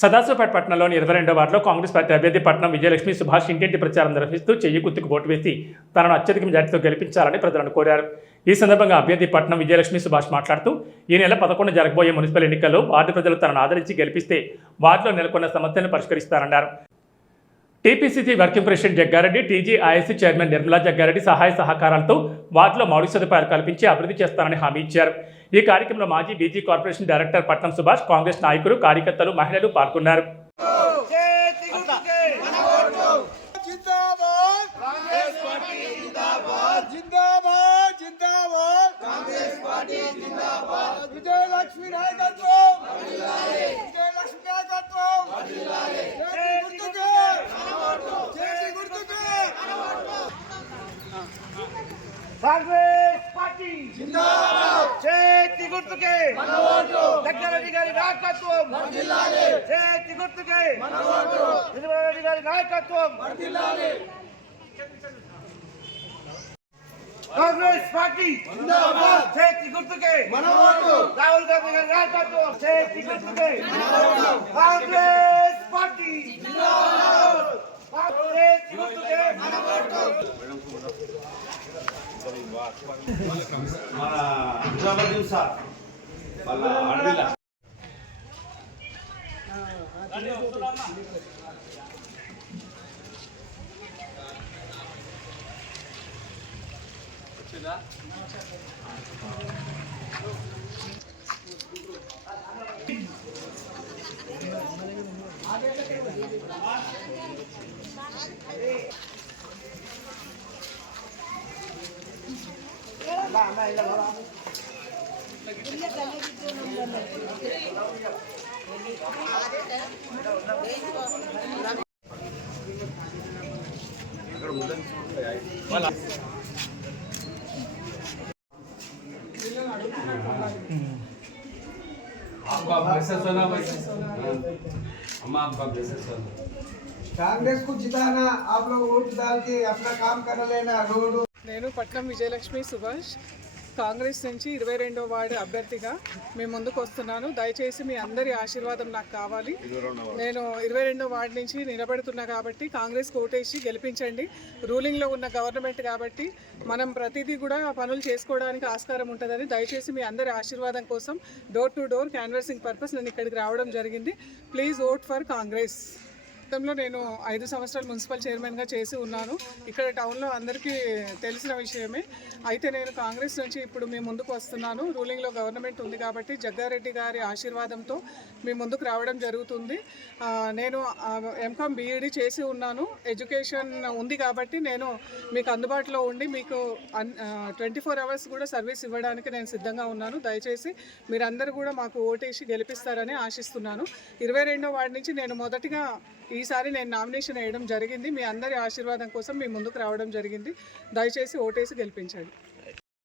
సదాశివపేట పట్టణంలోని 22వ వార్డులో కాంగ్రెస్ పార్టీ అభ్యర్థి పట్నం విజయలక్ష్మి సుభాష్ ఇంటింటి ప్రచారం నిర్వహిస్తూ చెయ్యి గుర్తుకు ఓటు వేసి తనను అత్యధిక మెజార్టీతో గెలిపించాలని ప్రజలను కోరారు. ఈ సందర్భంగా అభ్యర్థి పట్నం విజయలక్ష్మి సుభాష్ మాట్లాడుతూ ఈ నెల 11 జరగబోయే మున్సిపల్ ఎన్నికల్లో వార్డు ప్రజలు తనను ఆదరించి గెలిపిస్తే వార్డులో నెలకొన్న సమస్యలను పరిష్కరిస్తారన్నారు. TPCC working president Jaggareddy, TGISC chairman Nirmala Jaggareddy సహాయ సహకారాలతో వార్డులో మౌలిక సదుపాయాలు కల్పించి అభివృద్ధి చేస్తారని హామీ ఇచ్చారు. ఈ కార్యక్రమంలో మాజీ బీజీ కార్పొరేషన్ డైరెక్టర్ పట్నం సుభాష్, కాంగ్రెస్ నాయకులు, కార్యకర్తలు, మహిళలు పాల్గొన్నారు. కాంగ్రెస్ పార్టీ జిందాబాద్. చేతి గుర్తుకే మన ఓటు. జగ్గారెడ్డి గారి నాయకత్వం వర్ధిల్లాలి. చేతి గుర్తుకే మన ఓటు. జగ్గారెడ్డి గారి నాయకత్వం వర్ధిల్లాలి. కాంగ్రెస్ పార్టీ జిందాబాద్. చేతి గుర్తుకే మన ఓటు. రాహుల్ గాంధీ గారి నాయకత్వం. చేతి గుర్తుకే మన ఓటు. కాంగ్రెస్ పార్టీ జిందాబాద్. చేతి గుర్తుకే మన ఓటు. మన నిజాముద్దీన్ సార్ వాళ్ళ అడవిలా कांग्रेस को जिताना, आप लोग वोट डाल के अपना काम कर लेना. रोड నేను పట్నం విజయలక్ష్మి సుభాష్ కాంగ్రెస్ నుంచి 22వ వార్డు అభ్యర్థిగా మేము ముందుకు వస్తున్నాను. దయచేసి మీ అందరి ఆశీర్వాదం నాకు కావాలి. నేను 22వ వార్డు నుంచి నిలబడుతున్నా కాబట్టి కాంగ్రెస్ కోటేసి గెలిపించండి. రూలింగ్లో ఉన్న గవర్నమెంట్ కాబట్టి మనం ప్రతిదీ కూడా పనులు చేసుకోవడానికి ఆస్కారం ఉంటుందని దయచేసి మీ అందరి ఆశీర్వాదం కోసం door to door canvassing purpose నేను ఇక్కడికి రావడం జరిగింది. Please vote for Congress. గతంలో నేను 5 సంవత్సరాలు మున్సిపల్ చైర్మన్గా చేసి ఉన్నాను. ఇక్కడ టౌన్లో అందరికీ తెలిసిన విషయమే. అయితే నేను కాంగ్రెస్ నుంచి ఇప్పుడు మీ ముందుకు వస్తున్నాను. రూలింగ్లో గవర్నమెంట్ ఉంది కాబట్టి జగ్గారెడ్డి గారి ఆశీర్వాదంతో మీ ముందుకు రావడం జరుగుతుంది. నేను ఎంకామ్ బీఈడీ చేసి ఉన్నాను. ఎడ్యుకేషన్ ఉంది కాబట్టి నేను మీకు అందుబాటులో ఉండి మీకు 24 అవర్స్ కూడా సర్వీస్ ఇవ్వడానికి నేను సిద్ధంగా ఉన్నాను. దయచేసి మీరందరూ కూడా మాకు ఓటేసి గెలిపిస్తారని ఆశిస్తున్నాను. 22వ వార్డు నుంచి నేను మొదటిగా ఈసారి నేను నామినేషన్ వేయడం జరిగింది. మీ అందరి ఆశీర్వాదం కోసం మీ ముందుకు రావడం జరిగింది. దయచేసి ఓటేసి గెలిపించండి.